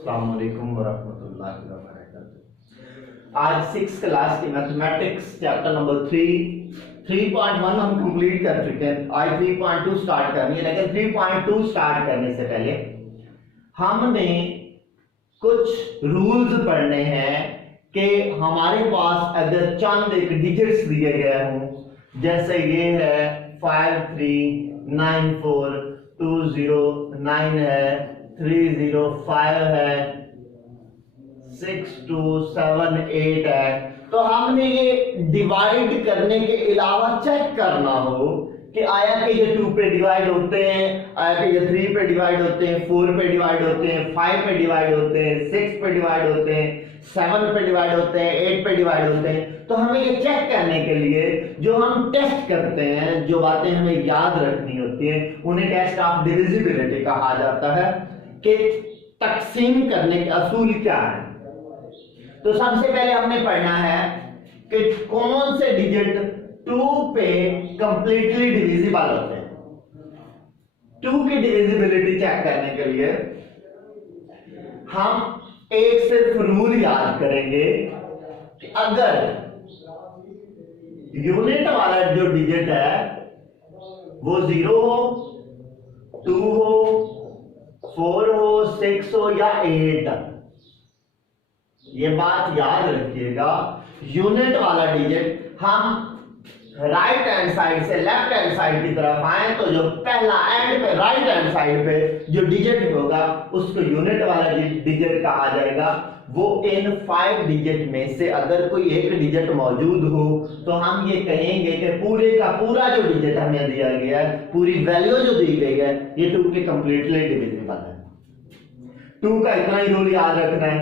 अस्सलाम वालेकुम वरहमतुल्लाहि वबरकातुहू। आज 6th क्लास की मैथमेटिक्स चैप्टर नंबर 3.1 हम कंप्लीट कर चुके हैं। आज 3.2 स्टार्ट करनी है, लेकिन 3.2 स्टार्ट करने से पहले हमने कुछ रूल्स पढ़ने हैं कि हमारे पास अगर चंद एक डिजिट्स दिए गए हों, जैसे ये है 539420 है, 305 है, 6278 है, तो हमने ये डिवाइड करने के अलावा चेक करना हो कि आया कि ये 2 पे डिवाइड होते हैं, आया कि ये 3 पे डिवाइड होते हैं, 4 पे डिवाइड होते हैं, 5 पे डिवाइड होते हैं, 6 पे डिवाइड होते हैं, 7 पे डिवाइड होते हैं, 8 पे डिवाइड होते हैं। तो हमें ये चेक करने के लिए जो हम टेस्ट करते हैं, जो बातें हमें याद रखनी होती हैं, उन्हें टेस्ट ऑफ डिविजिबिलिटी कहा जाता है कि तकसीम करने के असूल क्या है। तो सबसे पहले हमने पढ़ना है कि कौन से डिजिट 2 पे कंप्लीटली डिविजिबल होते हैं। 2 की डिविजिबिलिटी चेक करने के लिए हम एक सिर्फ रूल याद करेंगे कि अगर यूनिट वाला जो डिजिट है वो 0 हो, 2 हो, 4 हो, 6 हो या 8, ये बात याद रखिएगा। यूनिट वाला डिजिट हम राइट हैंड साइड से लेफ्ट हैंड साइड की तरफ आए तो जो पहला एंड पे राइट हैंड साइड पे जो डिजिट होगा उसको यूनिट वाला डिजिट कहा जाएगा। वो इन 5 डिजिट में से अगर कोई एक डिजिट मौजूद हो तो हम ये कहेंगे कि पूरे का पूरा जो डिजिट हमें दिया गया है, पूरी वैल्यू जो दी गई है, ये 2 के कंप्लीटली डिविजिबल है। 2 का इतना ही रूल याद रखना है।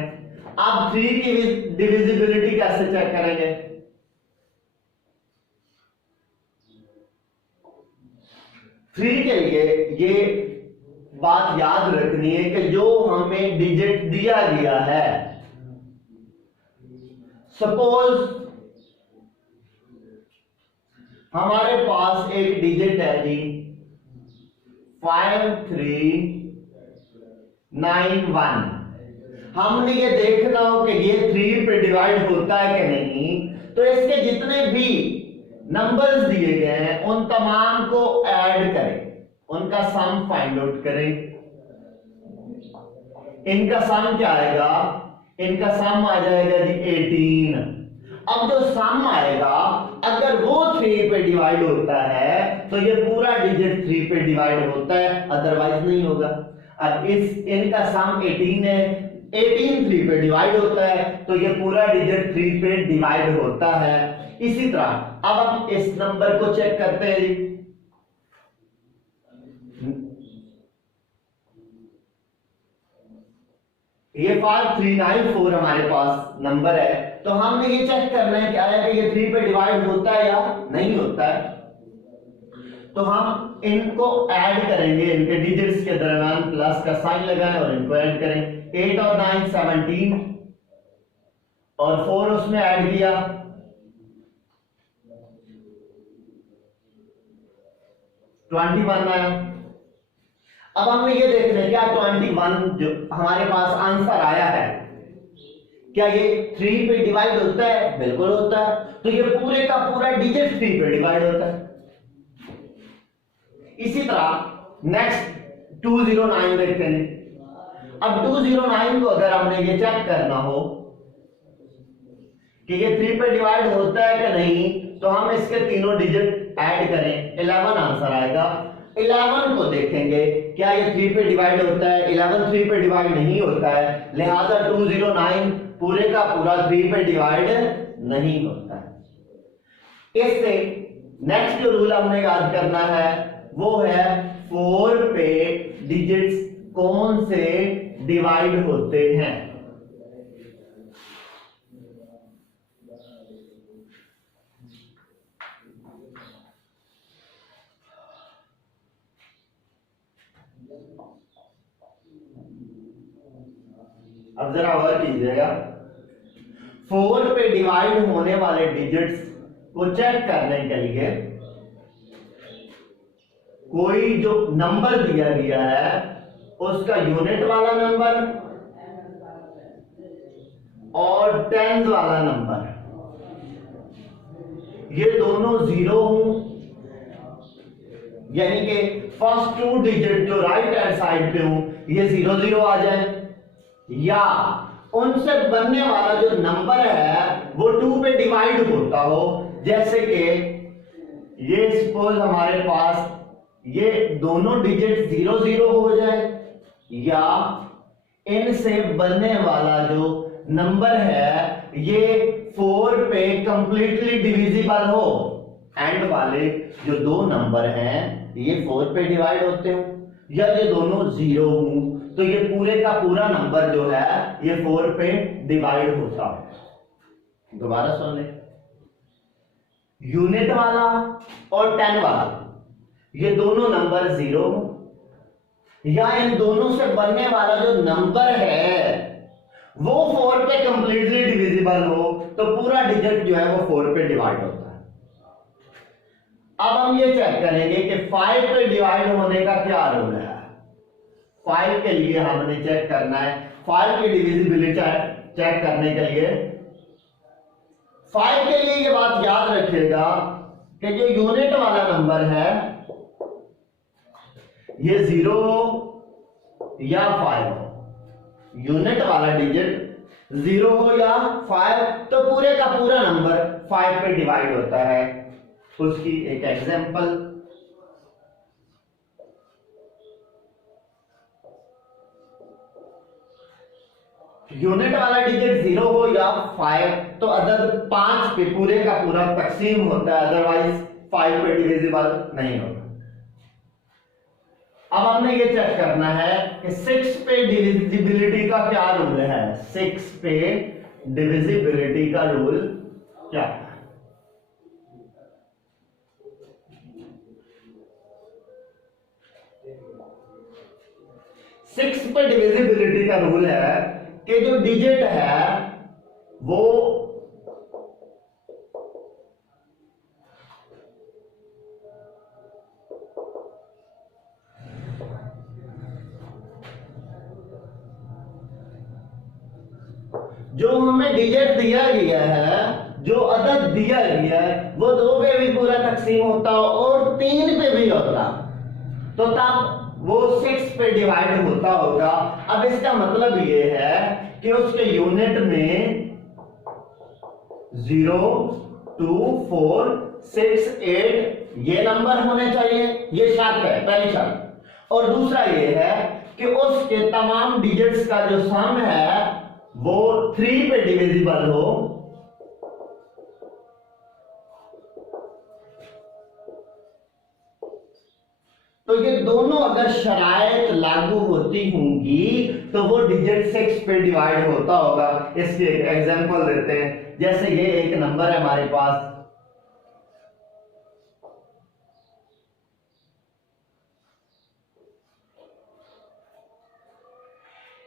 अब 3 की डिविजिबिलिटी कैसे चेक करेंगे? 3 के लिए ये बात याद रखनी है कि जो हमें डिजिट दिया गया है, सपोज हमारे पास एक डिजिट है जी 5391। हमने ये देखना हो कि ये 3 पे डिवाइड होता है कि नहीं, तो इसके जितने भी नंबर्स दिए गए हैं उन तमाम को ऐड करें, उनका सम फाइंड आउट करें। इनका सम क्या आएगा? इनका सम आ जाएगा जी 18। अब जो सम आएगा अगर वो 3 पे डिवाइड होता है तो ये पूरा डिजिट 3 पे डिवाइड होता है, अदरवाइज नहीं होगा। अब इनका सम 18 है, 18 3 पे डिवाइड होता है तो ये पूरा डिजिट 3 पे डिवाइड होता है। इसी तरह अब हम इस नंबर को चेक करते हैं जी। ये 5394 हमारे पास नंबर है, तो हमने ये चेक करना है कि आया कि ये 3 पे डिवाइड होता है या नहीं होता है। तो हम इनको ऐड करेंगे, इनके डिजिट्स के दरमियान प्लस का साइन लगाएं और इनको ऐड करें। 8 और 9 17 और 4 उसमें ऐड किया, 21 आया। अब हमने ये देखना है क्या 21 जो हमारे पास आंसर आया है, क्या ये 3 पे डिवाइड होता है? बिल्कुल होता है। तो ये पूरे का पूरा डिजिट 3 पे डिवाइड होता है। इसी तरह नेक्स्ट 209 देखते हैं। अब 209 को अगर हमने ये चेक करना हो कि ये 3 पे डिवाइड होता है कि नहीं, तो हम इसके तीनों डिजिट ऐड करें, 11 आंसर आएगा। 11 को देखेंगे क्या ये 3 पे डिवाइड होता है? 11 3 पे डिवाइड नहीं होता है, लिहाजा 209 पूरे का पूरा 3 पे डिवाइड नहीं होता है। इससे नेक्स्ट जो रूल हमने याद करना है वो है 4 पे डिजिट्स कौन से डिवाइड होते हैं। अब जरा और कीजिएगा, 4 पे डिवाइड होने वाले डिजिट्स को चेक करने के लिए कोई जो नंबर दिया गया है उसका यूनिट वाला नंबर और टेंस वाला नंबर, ये दोनों जीरो हूं, यानी कि फर्स्ट टू डिजिट जो राइट हैंड साइड पे हूं ये 0 0 आ जाए, या उनसे बनने वाला जो नंबर है वो 2 पे डिवाइड होता हो, जैसे कि ये सपोज हमारे पास ये दोनों डिजिट 0 0 हो जाए, या इनसे बनने वाला जो नंबर है ये 4 पे कंप्लीटली डिविजिबल हो, एंड वाले जो दो नंबर हैं ये 4 पे डिवाइड होते हो, या ये दोनों 0 हो तो ये पूरे का पूरा नंबर जो है ये 4 पे डिवाइड होता है। दोबारा सुन ले, यूनिट वाला और 10 वाला ये दोनों नंबर 0 हो, या इन दोनों से बनने वाला जो नंबर है वो 4 पे कंप्लीटली डिविजिबल हो तो पूरा डिजिट जो है वो 4 पे डिवाइड होता है। अब हम ये चेक करेंगे कि 5 पे डिवाइड होने का क्या रूल है। 5 के लिए हमने चेक करना है, 5 की डिविजिबिलिटी चेक करने के लिए 5 के लिए ये बात याद रखिएगा कि जो यूनिट वाला नंबर है ये 0 हो या 5 हो, यूनिट वाला डिजिट 0 हो या 5 तो पूरे का पूरा नंबर 5 पे डिवाइड होता है। उसकी एक एग्जांपल, यूनिट वाला डिजिट 0 हो या 5 तो अदद 5 पे पूरे का पूरा तकसीम होता है, अदरवाइज 5 पे डिविजिबल नहीं होता। अब हमने ये चेक करना है कि 6 पे डिविजिबिलिटी का क्या रूल है। 6 पे डिविजिबिलिटी का रूल क्या है? सिक्स पे डिविजिबिलिटी का रूल है कि जो डिजिट है वो जो हमें डिजिट दिया गया है, जो अदद दिया गया है वो 2 पे भी पूरा तकसीम होता और 3 पे भी होता तो तब वो 6 पे डिवाइड होता होगा। अब इसका मतलब ये है कि उसके यूनिट में 0 2 4 6 8 ये नंबर होने चाहिए, ये शर्त है, पहली शर्त। और दूसरा ये है कि उसके तमाम डिजिट्स का जो सम है वो 3 पे डिविजिबल हो, तो ये दोनों अगर शराइत लागू होती होंगी तो वो डिजिट 6 पे डिवाइड होता होगा। इसकी एक एग्जांपल देते हैं, जैसे ये एक नंबर है हमारे पास,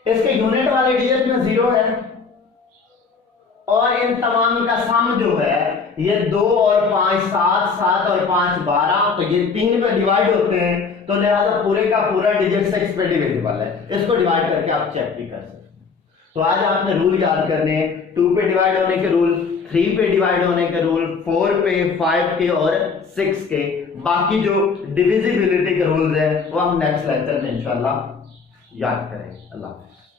इसके यूनिट वाले डिजिट में 0 है और इन तमाम का सम जो है ये 2 और 5 7 7 और 5 12 तो ये 3 पे डिवाइड होते हैं, तो लिहाजा पूरे का पूरा डिजिट 6 पे डिविजिबल है। इसको डिवाइड करके आप चेक भी कर सकते हैं। तो आज आपने रूल याद करने हैं, 2 पे डिवाइड होने के रूल, 3 पे डिवाइड होने के रूल, 4 पे, 5 के और 6 के। बाकी जो डिविजिबिलिटी के रूल्स हैं वो हम नेक्स्ट लेक्चर में इंशाल्लाह याद करेंगे। अल्लाह हाफिज़।